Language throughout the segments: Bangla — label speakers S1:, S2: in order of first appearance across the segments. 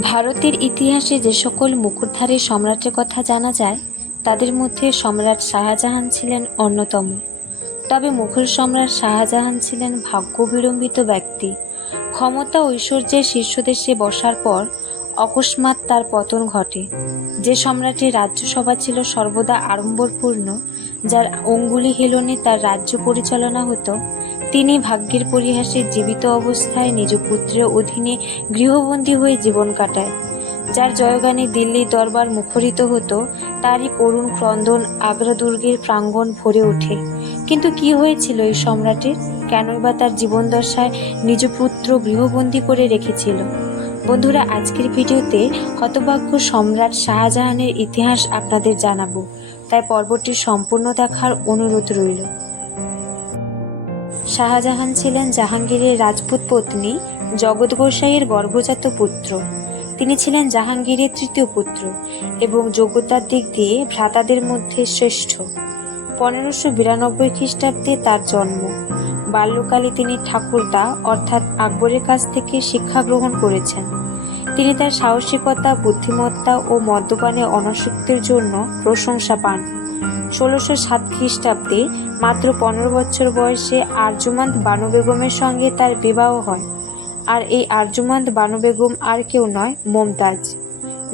S1: ভারতের ইতিহাসে যে সকল মুকুটধারী সম্রাটের কথা জানা যায়, তাদের মধ্যে সম্রাট শাহজাহান ছিলেন অন্যতম। তবে মুঘল সম্রাট শাহজাহান ছিলেন ভাগ্য বিড়ম্বিত ব্যক্তি। ক্ষমতা ঐশ্বর্যের শীর্ষদেশে বসার পর অকস্মাৎ তার পতন ঘটে। যে সম্রাটের রাজ্যসভা ছিল সর্বদা আড়ম্বরপূর্ণ, যার অঙ্গুলি হেলনে তার রাজ্য পরিচালনা হতো তিনি ভাগ্যের পরিহাসে জীবিত অবস্থায় নিজ পুত্রের অধীনে গৃহবন্দী হয়ে জীবন কাটায়। যার জয়গানে দিল্লির দরবার মুখরিত হতো, তারই করুণ ক্রন্দন আগ্রা দুর্গের প্রাঙ্গণ ভরে ওঠে। কিন্তু কি হয়েছিল এই সম্রাটের? কেনই বা তার জীবনদশায় নিজ পুত্র গৃহবন্দী করে রেখেছিল? বন্ধুরা, আজকের ভিডিওতে হতভাগ্য সম্রাট শাহজাহানের ইতিহাস আপনাদের জানাব। তাই পর্বটি সম্পূর্ণ দেখার অনুরোধ রইল। শাহজাহান ছিলেন জাহাঙ্গীরের রাজপুত পত্নী, জগৎ গোসাইয়ের গর্ভজাত পুত্র। তিনি ছিলেন জাহাঙ্গীরের তৃতীয় পুত্র এবং যোগ্যতার দিক দিয়ে ভ্রাতাদের মধ্যে শ্রেষ্ঠ। পনেরোশো বিরানব্বই খ্রিস্টাব্দে তার জন্ম। বাল্যকালে তিনি ঠাকুরদা, অর্থাৎ আকবরের কাছ থেকে শিক্ষা গ্রহণ করেছেন। তিনি তার সাহসিকতা, বুদ্ধিমত্তা ও মদ্যপানে অনাসক্তের জন্য প্রশংসা পান। ষোলোশো সাত খ্রিস্টাব্দে, মাত্র পনেরো বছর বয়সে আরজুমান্দ বানু বেগমের সঙ্গে তার বিবাহ হয়। আর এই আরজুমান্দ বানু বেগম আর কেউ নয়, মমতাজ,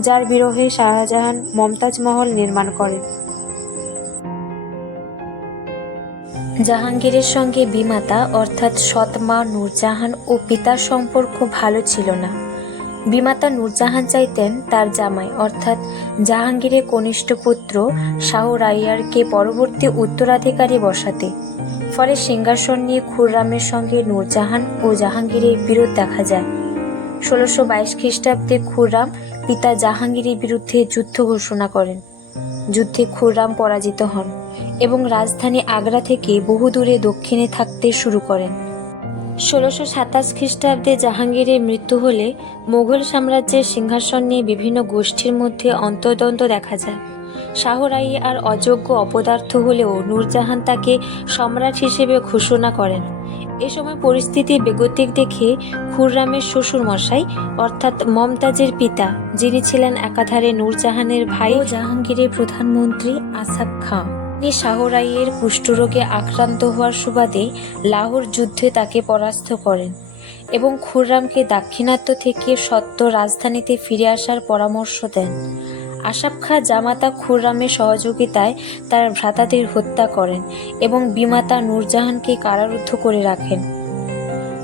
S1: যার বিরহে শাহজাহান মমতাজ মহল নির্মাণ করেন জাহাঙ্গীরের সঙ্গে বিমাতা অর্থাৎ সৎমা, নূরজাহান ও পিতার সম্পর্ক ভালো ছিল না। বিমাতা নূরজাহান চাইতেন তার জামাই, অর্থাৎ জাহাঙ্গীরের কনিষ্ঠ পুত্র শাহ রাইয়ারকে পরবর্তী উত্তরাধিকারী বসাতে। ফলে সিংহাসন নিয়ে খুররামের সঙ্গে নূরজাহান ও জাহাঙ্গীরের বিরোধ দেখা যায়। ষোলোশো বাইশ খ্রিস্টাব্দে খুররাম পিতা জাহাঙ্গীরের বিরুদ্ধে যুদ্ধ ঘোষণা করেন। যুদ্ধে খুররাম পরাজিত হন এবং রাজধানী আগ্রা থেকে বহু দূরে দক্ষিণে থাকতে শুরু করেন। ষোলোশো সাতাশ খ্রিস্টাব্দে জাহাঙ্গীরের মৃত্যু হলে মুঘল সাম্রাজ্যের সিংহাসন নিয়ে বিভিন্ন গোষ্ঠীর মধ্যে অন্তর্দ্বন্দ্ব দেখা যায়। শাহরাই আর অযোগ্য অপদার্থ হলেও নূরজাহান তাকে সম্রাট হিসেবে ঘোষণা করেন। এ সময় পরিস্থিতি বেগতিক দেখে খুররামের শ্বশুর মশাই অর্থাৎ মমতাজের পিতা, যিনি ছিলেন একাধারে নূরজাহানের ভাই জাহাঙ্গীরের প্রধানমন্ত্রী আসাদ খাঁ। তিনি শাহরাইয়ের কুষ্ঠরোগে আক্রান্ত হওয়ার সুবাদে লাহোর যুদ্ধে তাকে পরাস্ত করেন এবং খুররামকে দাক্ষিণাত্য থেকে সত্য রাজধানীতে ফিরে আসার পরামর্শ দেন। আসাফ খাঁ জামাতা খুররামের সহযোগিতায় তার ভ্রাতাদের হত্যা করেন এবং বিমাতা নূরজাহানকে কারারুদ্ধ করে রাখেন।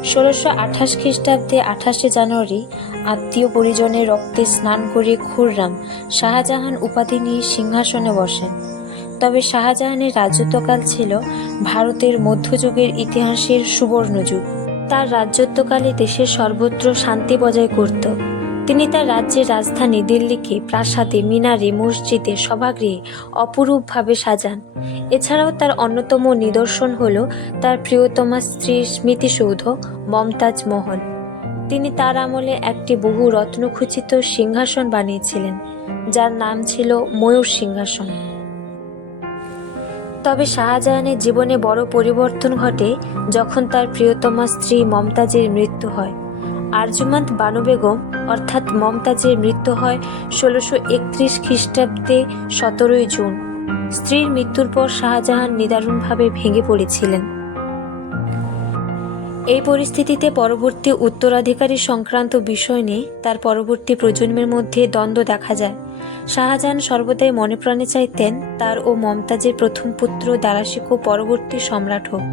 S1: ষোলোশো আঠাশ খ্রিস্টাব্দে আঠাশে জানুয়ারি আত্মীয় পরিজনের রক্তে স্নান করে খুররাম শাহজাহান উপাধি নিয়ে সিংহাসনে বসেন। তবে শাহজাহানের রাজত্বকাল ছিল ভারতের মধ্যযুগের ইতিহাসের সুবর্ণযুগ। তার রাজত্বকালে দেশের সর্বত্র শান্তি বজায় করত। তিনি তার রাজ্যের রাজধানী দিল্লিকে প্রাসাদে, মিনারে, মসজিদে, সভাগৃহে অপরূপভাবে সাজান। এছাড়াও তার অন্যতম নিদর্শন হল তার প্রিয়তমা স্ত্রীর স্মৃতিসৌধ মমতাজ মহল তিনি তার আমলে একটি বহু রত্নখচিত সিংহাসন বানিয়েছিলেন, যার নাম ছিল ময়ূর সিংহাসন। তবে শাহজাহানের জীবনে বড় পরিবর্তন ঘটে যখন তার প্রিয়তমা স্ত্রী মমতাজের মৃত্যু হয়। আরজুমান্ত বানু বেগম, অর্থাৎ মমতাজের মৃত্যু হয় ষোলোশো একত্রিশ খ্রিস্টাব্দে সতেরোই জুন। স্ত্রীর মৃত্যুর পর শাহজাহান নিদারুণভাবে ভেঙে পড়েছিলেন। এই পরিস্থিতিতে পরবর্তী উত্তরাধিকারী সংক্রান্ত বিষয় নিয়ে তার পরবর্তী প্রজন্মের মধ্যে দ্বন্দ্ব দেখা যায়। শাহজাহান সর্বদাই মনে প্রাণে চাইতেন তার ও মমতাজের প্রথম পুত্র দারাশিকো পরবর্তী সম্রাট হোক।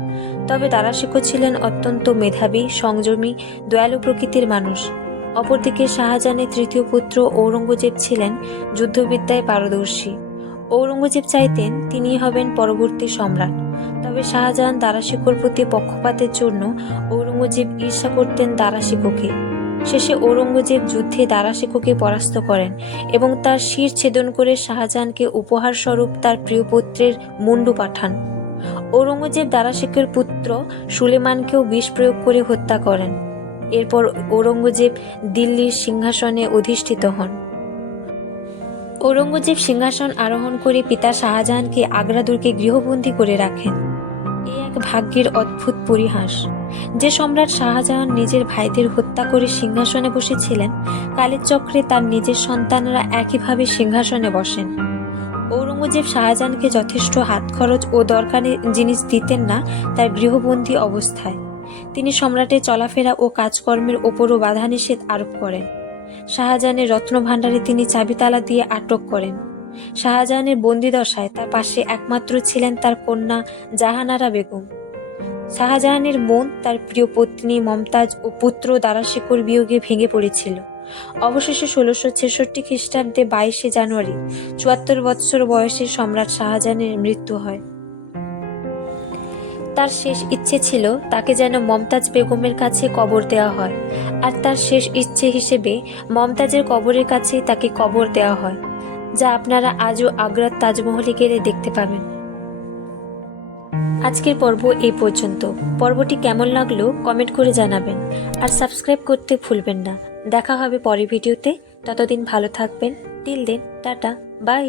S1: তবে দারাশিকো ছিলেন অত্যন্ত মেধাবী, সংযমী, দয়ালু প্রকৃতির মানুষ। অপরদিকে শাহজাহানের তৃতীয় পুত্র ঔরঙ্গজেব ছিলেন যুদ্ধবিদ্যায় পারদর্শী। ঔরঙ্গজেব চাইতেন তিনিই হবেন পরবর্তী সম্রাট। তবে শাহজাহান দারাশিকোর প্রতি পক্ষপাতের জন্য ঔরঙ্গজেব ঈর্ষা করতেন দারাশিকোকে শেষে ঔরঙ্গজেব যুদ্ধে দারাশিকোকে পরাস্ত করেন এবং তার শির ছেদন করে শাহজাহানকে উপহার স্বরূপ তার প্রিয় পুত্রের মুন্ডু পাঠান। ঔরঙ্গজেব দারাশিকের পুত্র সুলেমানকেও বিষ প্রয়োগ করে হত্যা করেন। এরপর ঔরঙ্গজেব দিল্লির সিংহাসনে অধিষ্ঠিত হন। ঔরঙ্গজেব সিংহাসন আরোহণ করে পিতা শাহজাহানকে আগ্রা দুর্গে গৃহবন্দী করে রাখেন। এ এক ভাগ্যের অদ্ভুত পরিহাস। যে সম্রাট শাহজাহান নিজের ভাইদের হত্যা করে সিংহাসনে বসেছিলেন, কালের চক্রে তার নিজের সন্তানরা একইভাবে সিংহাসনে বসেন। ঔরঙ্গজেব শাহজাহানকে যথেষ্ট হাত খরচ ও দরকারি জিনিস দিতেন না তার গৃহবন্দী অবস্থায়। তিনি সম্রাটের চলাফেরা ও কাজকর্মের ওপরও বাধা নিষেধ আরোপ করেন। শাহজাহানের রত্নভাণ্ডারে তিনি চাবিতালা দিয়ে আটক করেন। শাহজাহানের বন্দিদশায় তার পাশে একমাত্র ছিলেন তার কন্যা জাহানারা বেগম। শাহজাহানের মন তার প্রিয় পত্নী মমতাজ ও পুত্র দারাশেখর বিয়োগে ভেঙে পড়েছিল। অবশেষে ষোলোশো ছেষট্টি খ্রিস্টাব্দে বাইশে জানুয়ারি, চুয়াত্তর বৎসর বয়সে সম্রাট শাহজাহানের মৃত্যু হয়। তার শেষ ইচ্ছে ছিল তাকে যেন মমতাজ বেগমের কাছে কবর দেওয়া হয়। আর তার শেষ ইচ্ছে হিসেবে মমতাজের কবরের কাছেই তাকে কবর দেওয়া হয়, যা আপনারা আজও আগ্রার তাজমহলে গেলে দেখতে পাবেন। আজকের পর্ব এই পর্যন্ত। পর্বটি কেমন লাগল কমেন্ট করে জানাবেন। আর সাবস্ক্রাইব করতে ভুলবেন না। দেখা হবে পরের ভিডিওতে। ততদিন ভালো থাকবেন। Till then, tata, bye.